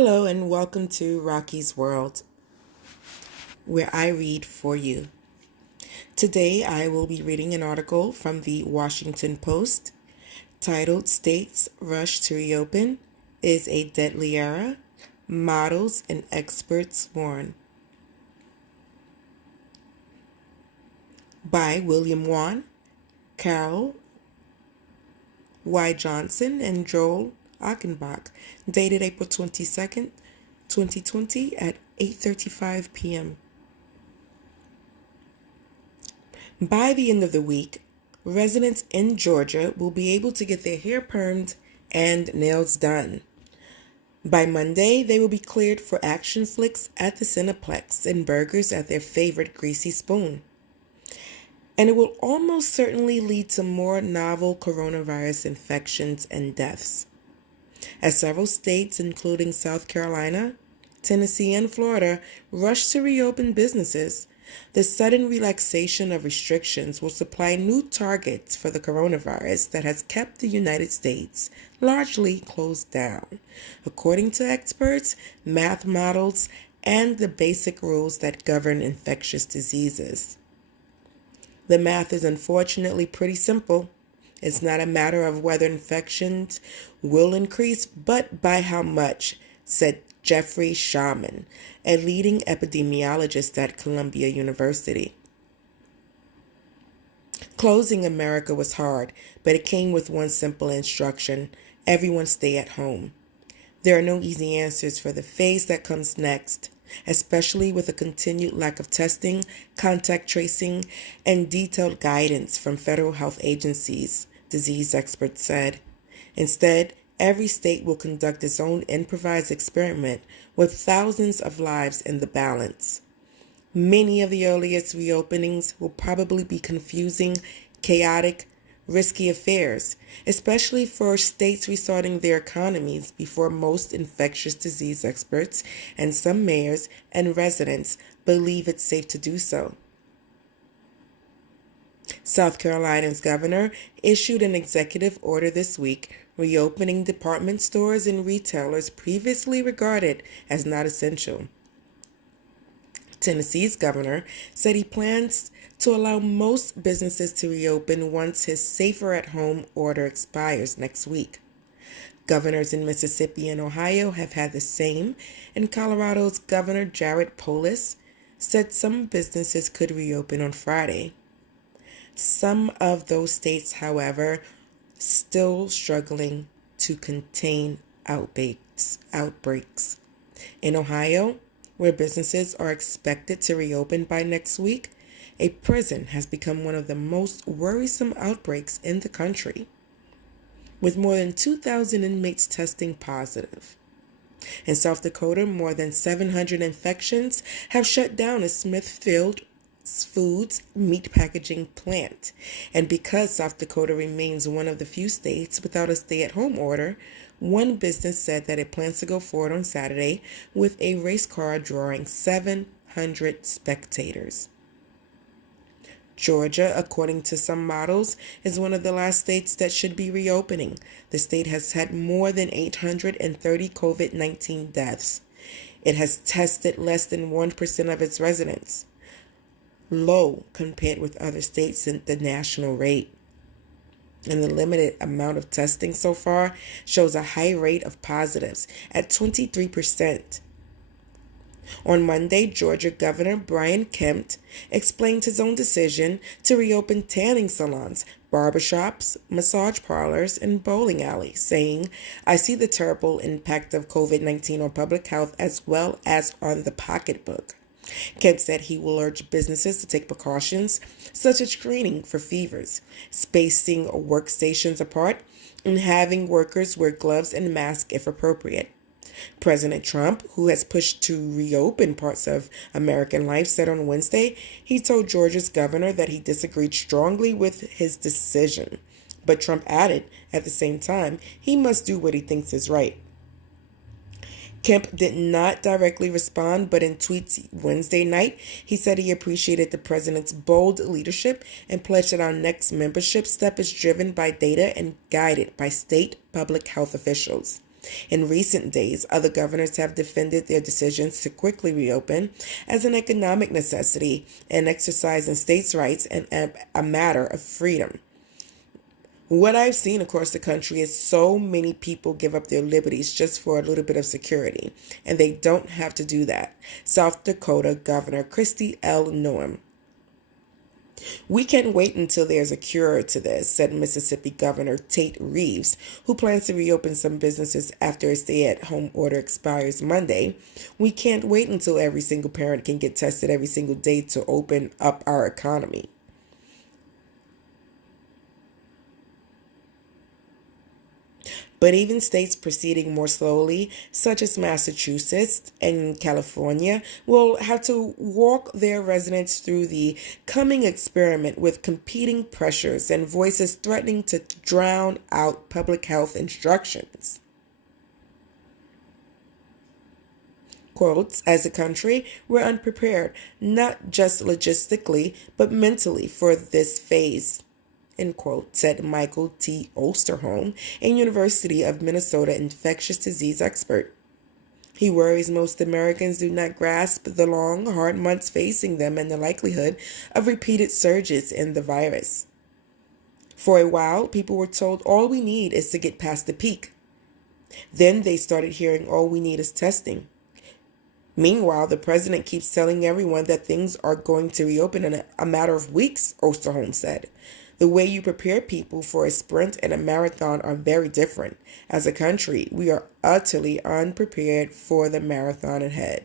Hello and welcome to Rocky's World, where I read for you. Today I will be reading an article from the Washington Post titled States Rush to Reopen is a Deadly Era, Models and Experts Warn, by William Wan, Carol Y. Johnson, and Joel Achenbach, dated April 22nd, 2020 at 8:35 p.m. By the end of the week, residents in Georgia will be able to get their hair permed and nails done. By Monday, they will be cleared for action flicks at the Cineplex and burgers at their favorite Greasy Spoon. And it will almost certainly lead to more novel coronavirus infections and deaths. As several states, including South Carolina, Tennessee, and Florida, rush to reopen businesses, the sudden relaxation of restrictions will supply new targets for the coronavirus that has kept the United States largely closed down, according to experts, math models, and the basic rules that govern infectious diseases. The math is unfortunately pretty simple. It's not a matter of whether infections will increase, but by how much, said Jeffrey Shaman, a leading epidemiologist at Columbia University. Closing America was hard, but it came with one simple instruction: everyone stay at home. There are no easy answers for the phase that comes next, especially with a continued lack of testing, contact tracing, and detailed guidance from federal health agencies, disease experts said. Instead, every state will conduct its own improvised experiment with thousands of lives in the balance. Many of the earliest reopenings will probably be confusing, chaotic, risky affairs, especially for states restarting their economies before most infectious disease experts and some mayors and residents believe it's safe to do so. South Carolina's governor issued an executive order this week reopening department stores and retailers previously regarded as not essential. Tennessee's governor said he plans to allow most businesses to reopen once his safer at home order expires next week. Governors in Mississippi and Ohio have had the same, and Colorado's Governor Jared Polis said some businesses could reopen on Friday. Some of those states, however, still struggling to contain outbreaks. In Ohio, where businesses are expected to reopen by next week, a prison has become one of the most worrisome outbreaks in the country, with more than 2,000 inmates testing positive. In South Dakota, more than 700 infections have shut down a Smithfield Foods meat packaging plant. And because South Dakota remains one of the few states without a stay-at-home order, one business said that it plans to go forward on Saturday with a race car drawing 700 spectators. Georgia, according to some models, is one of the last states that should be reopening. The state has had more than 830 COVID-19 deaths. It has tested less than 1% of its residents, low compared with other states in the national rate. And the limited amount of testing so far shows a high rate of positives at 23%. On Monday, Georgia Governor Brian Kemp explained his own decision to reopen tanning salons, barbershops, massage parlors, and bowling alleys, saying, "I see the terrible impact of COVID-19 on public health as well as on the pocketbook." Kemp said he will urge businesses to take precautions such as screening for fevers, spacing workstations apart, and having workers wear gloves and masks if appropriate. President Trump, who has pushed to reopen parts of American life, said on Wednesday he told Georgia's governor that he disagreed strongly with his decision. But Trump added, at the same time, he must do what he thinks is right. Kemp did not directly respond, but in tweets Wednesday night, he said he appreciated the president's bold leadership and pledged that our next membership step is driven by data and guided by state public health officials. In recent days, other governors have defended their decisions to quickly reopen as an economic necessity, an exercise in states' rights, and a matter of freedom. What I've seen across the country is so many people give up their liberties just for a little bit of security, and they don't have to do that. South Dakota Governor Kristi L. Noem. We can't wait until there's a cure to this, said Mississippi Governor Tate Reeves, who plans to reopen some businesses after a stay-at-home order expires Monday. We can't wait until every single parent can get tested every single day to open up our economy. But even states proceeding more slowly, such as Massachusetts and California, will have to walk their residents through the coming experiment with competing pressures and voices threatening to drown out public health instructions. Quotes, as a country, we're unprepared, not just logistically, but mentally for this phase, end quote, said Michael T. Osterholm, a University of Minnesota infectious disease expert. He worries most Americans do not grasp the long, hard months facing them and the likelihood of repeated surges in the virus. For a while, people were told all we need is to get past the peak. Then they started hearing all we need is testing. Meanwhile, the president keeps telling everyone that things are going to reopen in a matter of weeks, Osterholm said. The way you prepare people for a sprint and a marathon are very different. As a country, we are utterly unprepared for the marathon ahead.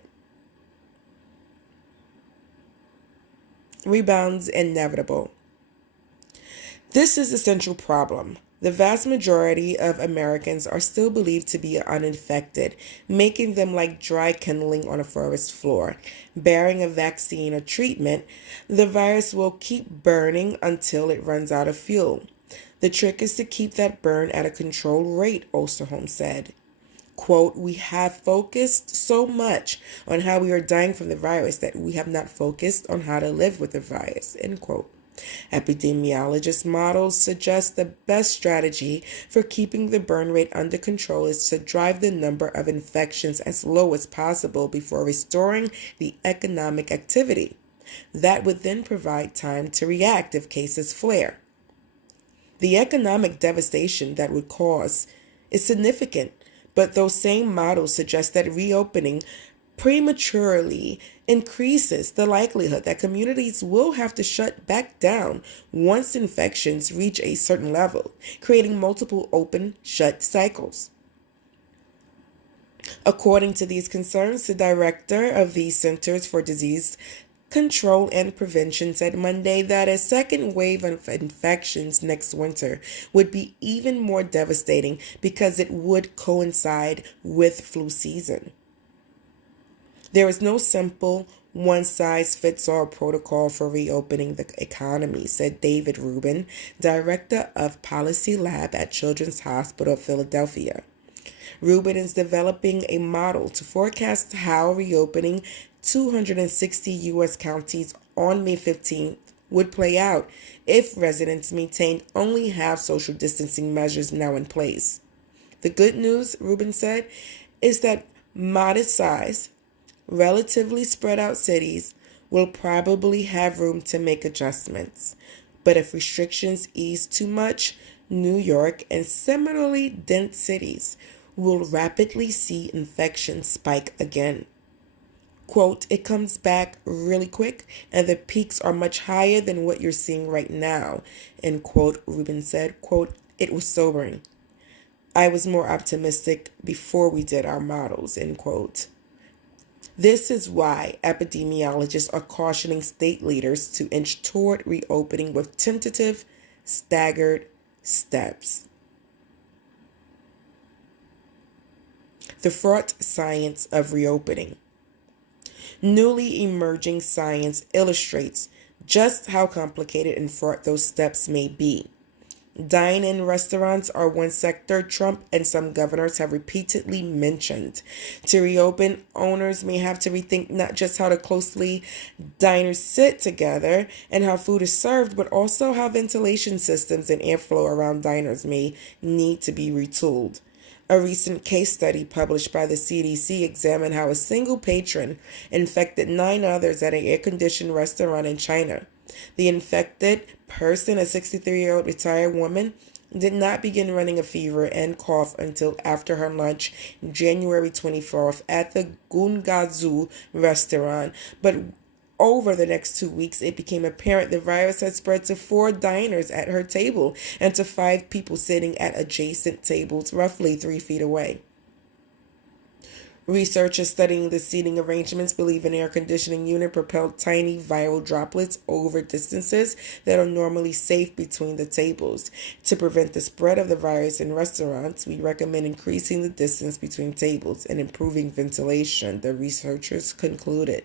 Rebounds inevitable. This is the central problem. The vast majority of Americans are still believed to be uninfected, making them like dry kindling on a forest floor. Bearing a vaccine or treatment, the virus will keep burning until it runs out of fuel. The trick is to keep that burn at a controlled rate, Osterholm said. Quote, we have focused so much on how we are dying from the virus that we have not focused on how to live with the virus, end quote. Epidemiologist models suggest the best strategy for keeping the burn rate under control is to drive the number of infections as low as possible before restoring the economic activity. That would then provide time to react if cases flare. The economic devastation that would cause is significant, but those same models suggest that reopening prematurely increases the likelihood that communities will have to shut back down once infections reach a certain level, creating multiple open-shut cycles. According to these concerns, the director of the Centers for Disease Control and Prevention said Monday that a second wave of infections next winter would be even more devastating because it would coincide with flu season. There is no simple one-size-fits-all protocol for reopening the economy, said David Rubin, director of Policy Lab at Children's Hospital of Philadelphia. Rubin is developing a model to forecast how reopening 260 U.S. counties on May 15th would play out if residents maintained only half social distancing measures now in place. The good news, Rubin said, is that modest size, relatively spread out cities will probably have room to make adjustments. But if restrictions ease too much, New York and similarly dense cities will rapidly see infections spike again. Quote, it comes back really quick and the peaks are much higher than what you're seeing right now, end quote, Rubin said. Quote, it was sobering. I was more optimistic before we did our models, end quote. This is why epidemiologists are cautioning state leaders to inch toward reopening with tentative, staggered steps. The fraught science of reopening. Newly emerging science illustrates just how complicated and fraught those steps may be. Dine-in restaurants are one sector Trump and some governors have repeatedly mentioned. To reopen, owners may have to rethink not just how closely diners sit together and how food is served, but also how ventilation systems and airflow around diners may need to be retooled. A recent case study published by the CDC examined how a single patron infected 9 others at an air-conditioned restaurant in China. The infected person, a 63-year-old retired woman, did not begin running a fever and cough until after her lunch January 24th at the Gungazu restaurant, but over the next 2 weeks, it became apparent the virus had spread to 4 diners at her table and to 5 people sitting at adjacent tables roughly 3 feet away. Researchers studying the seating arrangements believe an air conditioning unit propelled tiny viral droplets over distances that are normally safe between the tables. To prevent the spread of the virus in restaurants, we recommend increasing the distance between tables and improving ventilation, the researchers concluded.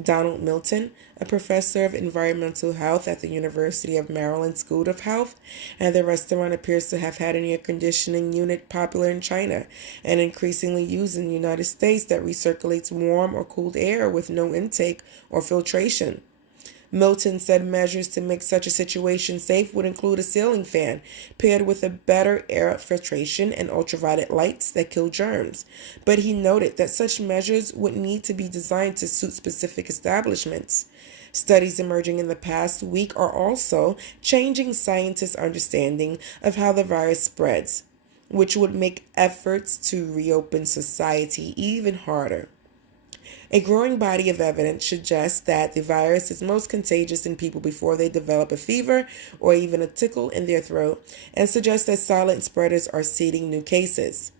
Donald Milton, a professor of environmental health at the University of Maryland School of Health, and the restaurant appears to have had an air conditioning unit popular in China and increasingly used in the United States that recirculates warm or cooled air with no intake or filtration. Milton said measures to make such a situation safe would include a ceiling fan paired with a better air filtration and ultraviolet lights that kill germs. But he noted that such measures would need to be designed to suit specific establishments. Studies emerging in the past week are also changing scientists' understanding of how the virus spreads, which would make efforts to reopen society even harder. A growing body of evidence suggests that the virus is most contagious in people before they develop a fever or even a tickle in their throat, and suggests that silent spreaders are seeding new cases.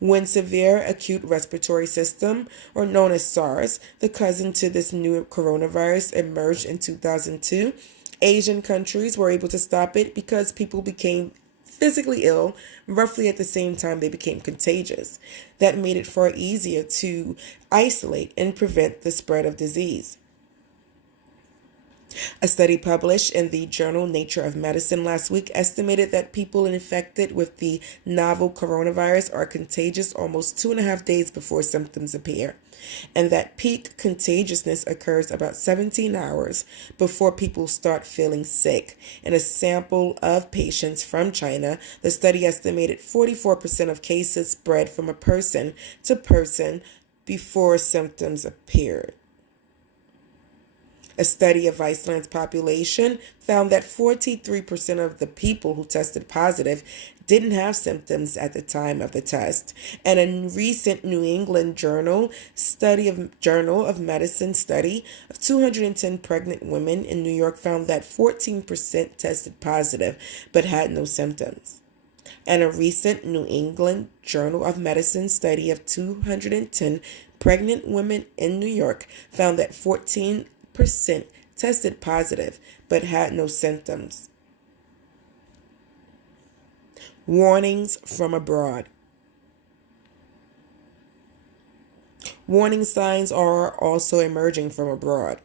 When severe acute respiratory system, or known as SARS, the cousin to this new coronavirus, emerged in 2002, Asian countries were able to stop it because people became physically ill roughly at the same time they became contagious. That made it far easier to isolate and prevent the spread of disease. A study published in the journal Nature of Medicine last week estimated that people infected with the novel coronavirus are contagious almost 2.5 days before symptoms appear, and that peak contagiousness occurs about 17 hours before people start feeling sick. In a sample of patients from China, the study estimated 44% of cases spread from a person to person before symptoms appeared. A study of Iceland's population found that 43% of the people who tested positive didn't have symptoms at the time of the test. And a recent New England Journal of Medicine study of 210 pregnant women in New York found that 14% tested positive but had no symptoms. And a recent New England Journal of Medicine study of 210 pregnant women in New York found that 14% tested positive but had no symptoms. Warnings from abroad. Warning signs are also emerging from abroad.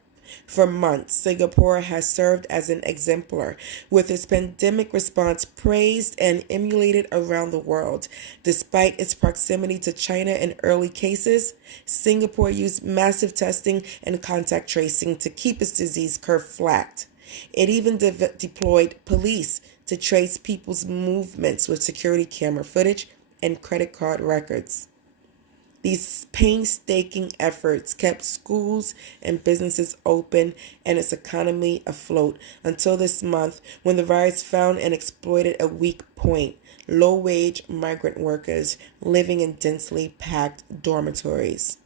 For months, Singapore has served as an exemplar, with its pandemic response praised and emulated around the world. Despite its proximity to China in early cases, Singapore used massive testing and contact tracing to keep its disease curve flat. It even deployed police to trace people's movements with security camera footage and credit card records. These painstaking efforts kept schools and businesses open and its economy afloat until this month, when the virus found and exploited a weak point: low-wage migrant workers living in densely packed dormitories.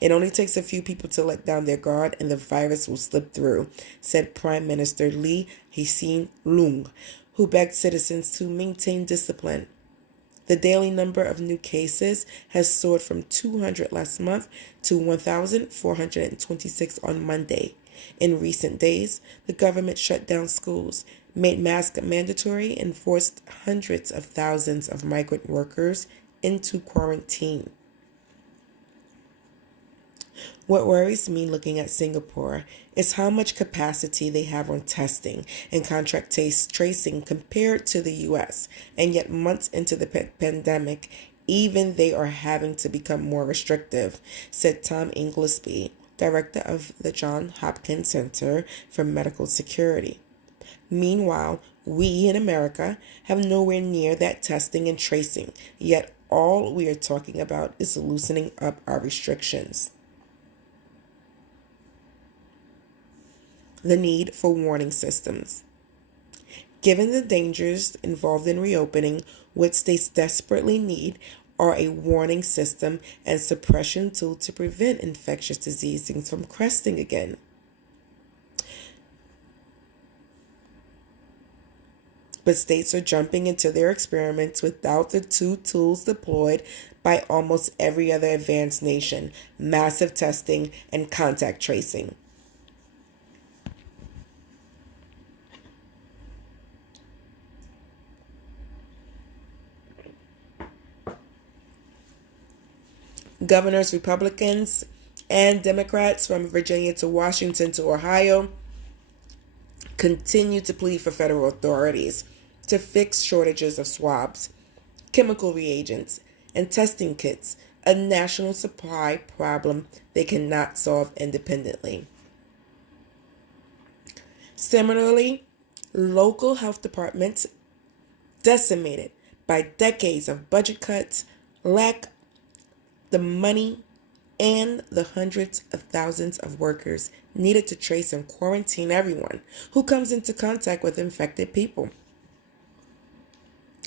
It only takes a few people to let down their guard and the virus will slip through, said Prime Minister Lee Hsien Loong, who begged citizens to maintain discipline. The daily number of new cases has soared from 200 last month to 1,426 on Monday. In recent days, the government shut down schools, made masks mandatory, and forced hundreds of thousands of migrant workers into quarantine. What worries me looking at Singapore is how much capacity they have on testing and contract tracing compared to the U.S., and yet months into the pandemic, even they are having to become more restrictive, said Tom Inglesby, director of the Johns Hopkins Center for Medical Security. Meanwhile, we in America have nowhere near that testing and tracing, yet all we are talking about is loosening up our restrictions. The need for warning systems. Given the dangers involved in reopening, what states desperately need are a warning system and suppression tool to prevent infectious diseases from cresting again. But states are jumping into their experiments without the two tools deployed by almost every other advanced nation: massive testing and contact tracing. Governors, Republicans, and Democrats from Virginia to Washington to Ohio continue to plead for federal authorities to fix shortages of swabs, chemical reagents, and testing kits, a national supply problem they cannot solve independently. Similarly, local health departments decimated by decades of budget cuts lack the money and the hundreds of thousands of workers needed to trace and quarantine everyone who comes into contact with infected people.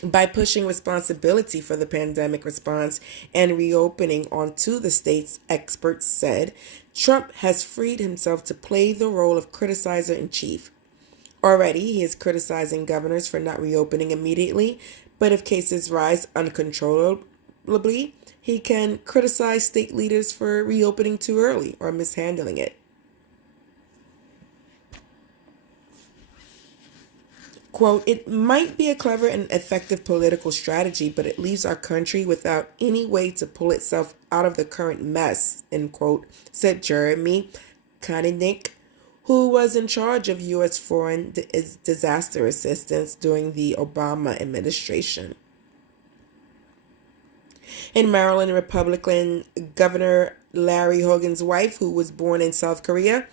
By pushing responsibility for the pandemic response and reopening onto the states, experts said, Trump has freed himself to play the role of criticizer in chief. Already, he is criticizing governors for not reopening immediately, but if cases rise uncontrollably, he can criticize state leaders for reopening too early or mishandling it. Quote, it might be a clever and effective political strategy, but it leaves our country without any way to pull itself out of the current mess, end quote, said Jeremy Kaninik, who was in charge of U.S. foreign disaster assistance during the Obama administration. In Maryland, Republican Governor Larry Hogan's wife, who was born in South Korea,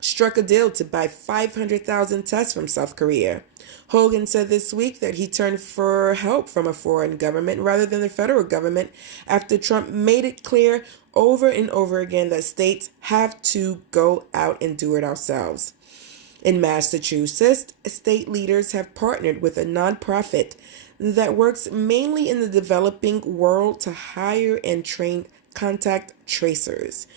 struck a deal to buy 500,000 tests from South Korea. Hogan said this week that he turned for help from a foreign government rather than the federal government after Trump made it clear over and over again that states have to go out and do it ourselves. In Massachusetts, state leaders have partnered with a nonprofit that works mainly in the developing world to hire and train contact tracers.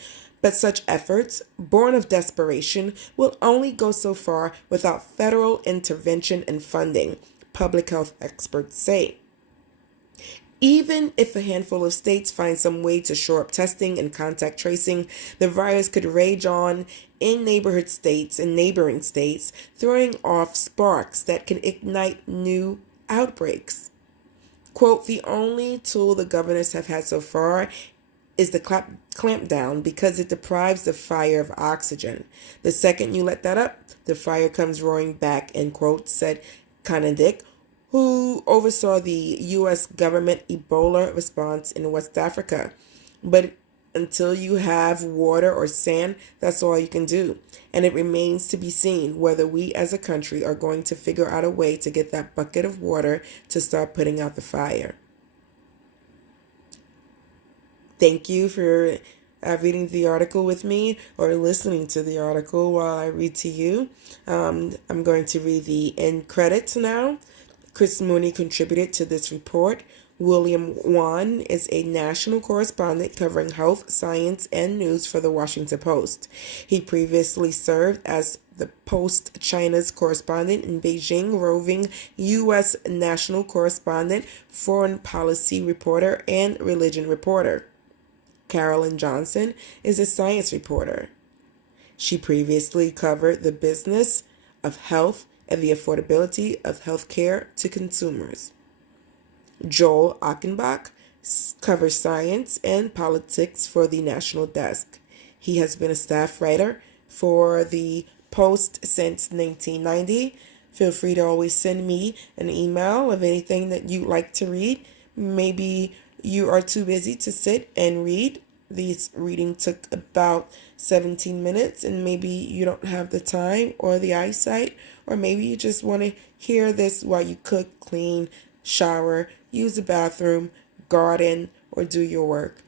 But such efforts, born of desperation, will only go so far without federal intervention and funding, public health experts say. Even if a handful of states find some way to shore up testing and contact tracing, the virus could rage on in neighboring states, throwing off sparks that can ignite new outbreaks. Quote, the only tool the governors have had so far is the clampdown because it deprives the fire of oxygen. The second you let that up, the fire comes roaring back, end quote, said Kanidik, who oversaw the U.S. government Ebola response in West Africa. But until you have water or sand, that's all you can do. And it remains to be seen whether we as a country are going to figure out a way to get that bucket of water to start putting out the fire. Thank you for reading the article with me or listening to the article while I read to you. I'm going to read the end credits now. Chris Mooney contributed to this report. William Wan is a national correspondent covering health, science, and news for the Washington Post. He previously served as the Post China's correspondent in Beijing, roving U.S. national correspondent, foreign policy reporter, and religion reporter. Carolyn Johnson is a science reporter. She previously covered the business of health and the affordability of health care to consumers. Joel Achenbach covers science and politics for the National Desk. He has been a staff writer for the Post since 1990. Feel free to always send me an email of anything that you'd like to read. Maybe you are too busy to sit and read this reading took about 17 minutes and maybe you don't have the time or the eyesight, or maybe you just want to hear this while you cook, clean, shower, use the bathroom, garden, or do your work.